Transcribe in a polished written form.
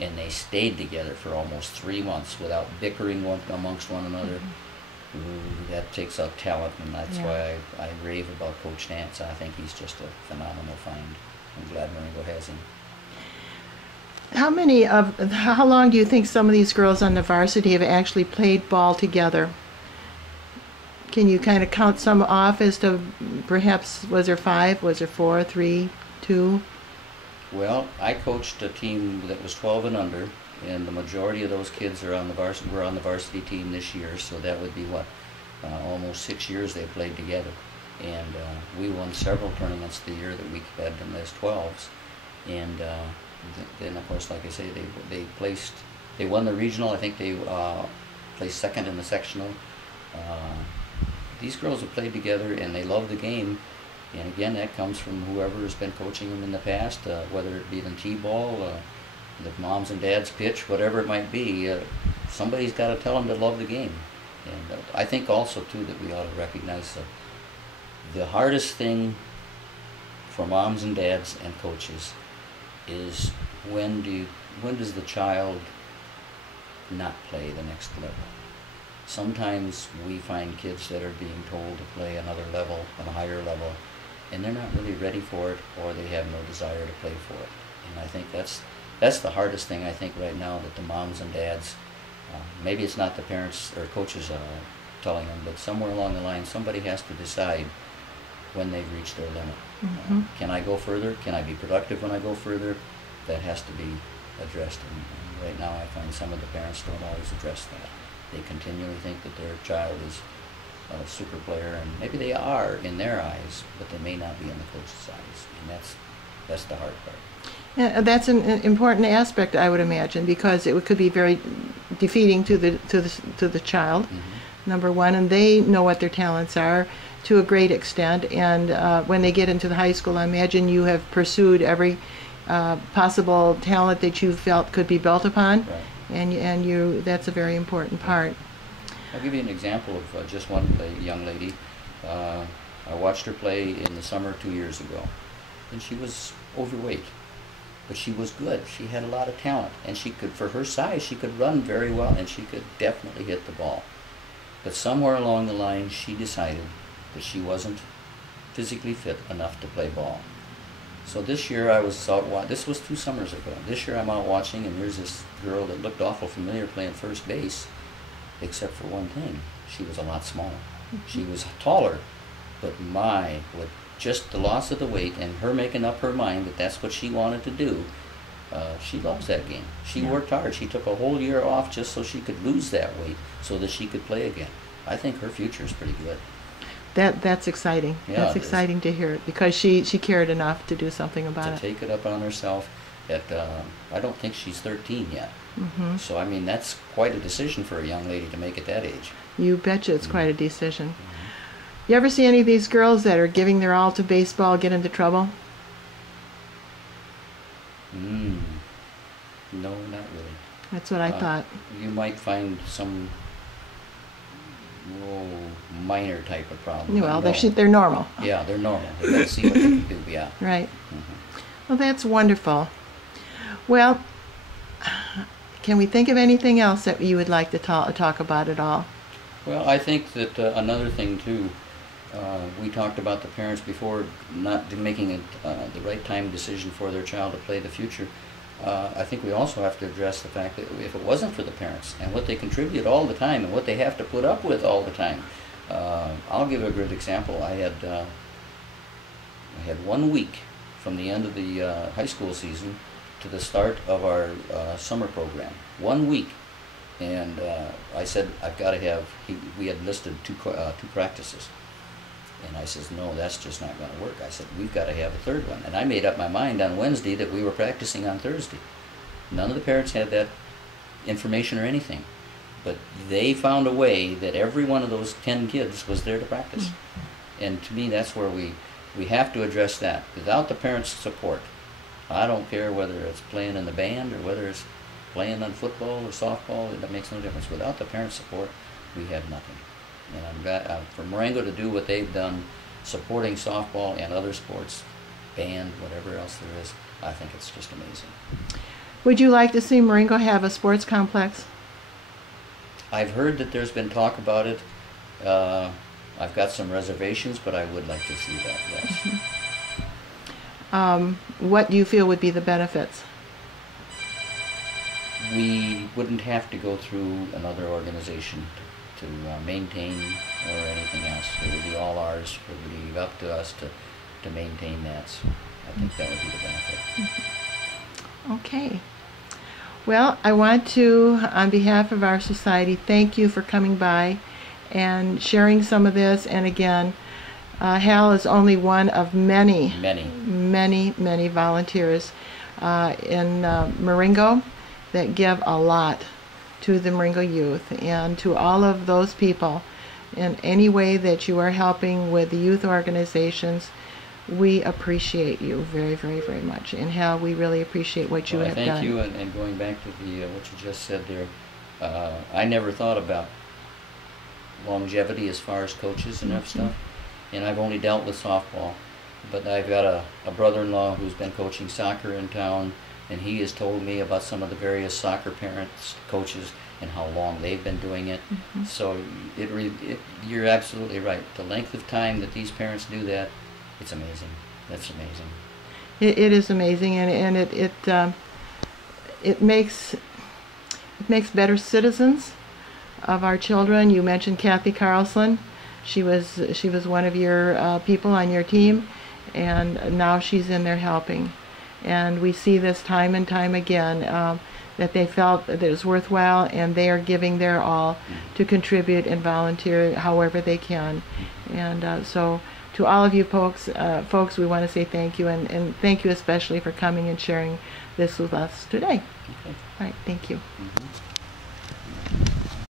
and they stayed together for almost 3 months without bickering amongst one another. Ooh, that takes out talent, and that's why I rave about Coach Nance. I think he's just a phenomenal find. I'm glad Marengo has him. How long do you think some of these girls on the varsity have actually played ball together? Can you kind of count some off as to perhaps, was there 5, was there 4, 3, 2? Well, I coached a team that was 12 and under, and the majority of those kids are on the varsity, were on the varsity team this year, so that would be what, almost 6 years they played together. And we won several tournaments the year that we had them as 12s. And then, of course, like I say, they won the regional. I think they placed second in the sectional. These girls have played together, and they love the game. And again, that comes from whoever has been coaching them in the past, whether it be the T-ball, the moms and dads pitch, whatever it might be. Somebody's got to tell them to love the game. And I think also, too, that we ought to recognize the hardest thing for moms and dads and coaches is when does the child not play the next level? Sometimes we find kids that are being told to play another level, a higher level, and they're not really ready for it, or they have no desire to play for it. And I think that's the hardest thing, I think, right now, that the moms and dads, maybe it's not the parents or coaches telling them, but somewhere along the line somebody has to decide when they've reached their limit. Can I go further? Can I be productive when I go further? That has to be addressed, and right now I find some of the parents don't always address that. They continually think that their child is a super player, and maybe they are in their eyes, but they may not be in the coach's eyes, and that's the hard part. Yeah, that's an important aspect, I would imagine, because it could be very defeating to the child, number one, and they know what their talents are to a great extent, and when they get into the high school, I imagine you have pursued every possible talent that you felt could be built upon, Right. and that's a very important part. I'll give you an example of just one young lady. I watched her play in the summer 2 years ago, and she was overweight, but she was good. She had a lot of talent, and she could, for her size, she could run very well, and she could definitely hit the ball. But somewhere along the line, she decided that she wasn't physically fit enough to play ball. So this year I was out, this was 2 summers ago. This year I'm out watching, and there's this girl that looked awful familiar playing first base, except for one thing. She was a lot smaller. She was taller, but with just the loss of the weight and her making up her mind that that's what she wanted to do, she loves that game. She worked hard. She took a whole year off just so she could lose that weight so that she could play again. I think her future is pretty good. That's exciting. Yeah, that's exciting to hear it, because she cared enough to do something about it. To take it up on herself. I don't think she's 13 yet. So I mean, that's quite a decision for a young lady to make at that age. You betcha, it's quite a decision. You ever see any of these girls that are giving their all to baseball get into trouble? No, not really. That's what I thought. You might find some minor type of problem. Well, no. they're normal. Yeah, they're normal. They gotta see what they can do. Yeah. Right. Well, that's wonderful. Well, can we think of anything else that you would like to talk about at all? Well, I think that another thing too, we talked about the parents before not making it the right time decision for their child to play the future. I think we also have to address the fact that if it wasn't for the parents and what they contribute all the time and what they have to put up with all the time, I'll give a good example. I had 1 week from the end of the high school season to the start of our summer program. 1 week. And I said, I've got to have, we had listed two practices. And I says, no, that's just not going to work. I said, we've got to have a third one. And I made up my mind on Wednesday that we were practicing on Thursday. None of the parents had that information or anything. But they found a way that every one of those 10 kids was there to practice. And to me, that's where we have to address that. Without the parents' support, I don't care whether it's playing in the band or whether it's playing on football or softball, that makes no difference. Without the parents' support, we have nothing. And I'm glad for Marengo to do what they've done, supporting softball and other sports, band, whatever else there is. I think it's just amazing. Would you like to see Marengo have a sports complex? I've heard that there's been talk about it. I've got some reservations, but I would like to see that, yes. What do you feel would be the benefits? We wouldn't have to go through another organization to maintain or anything else. It would be all ours. It would be up to us to maintain that. So I think that would be the benefit. Okay. Well, I want to, on behalf of our society, thank you for coming by and sharing some of this. And again, Hal is only one of many volunteers in Marengo that give a lot to the Marengo youth, and to all of those people in any way that you are helping with the youth organizations. We appreciate you very, very, very much. And Hal, we really appreciate what you have done. Thank you, and going back to the what you just said there, I never thought about longevity as far as coaches and stuff, and I've only dealt with softball, but I've got a brother-in-law who's been coaching soccer in town, and he has told me about some of the various soccer parents, coaches, and how long they've been doing it. So you're absolutely right. The length of time that these parents do that, it's amazing. That's amazing. It is amazing, and it makes better citizens of our children. You mentioned Kathy Carlson. She was one of your people on your team, and now she's in there helping. And we see this time and time again, that they felt that it was worthwhile, and they are giving their all to contribute and volunteer however they can. And so to all of you folks, we want to say thank you, and thank you especially for coming and sharing this with us today. Okay. All right, thank you.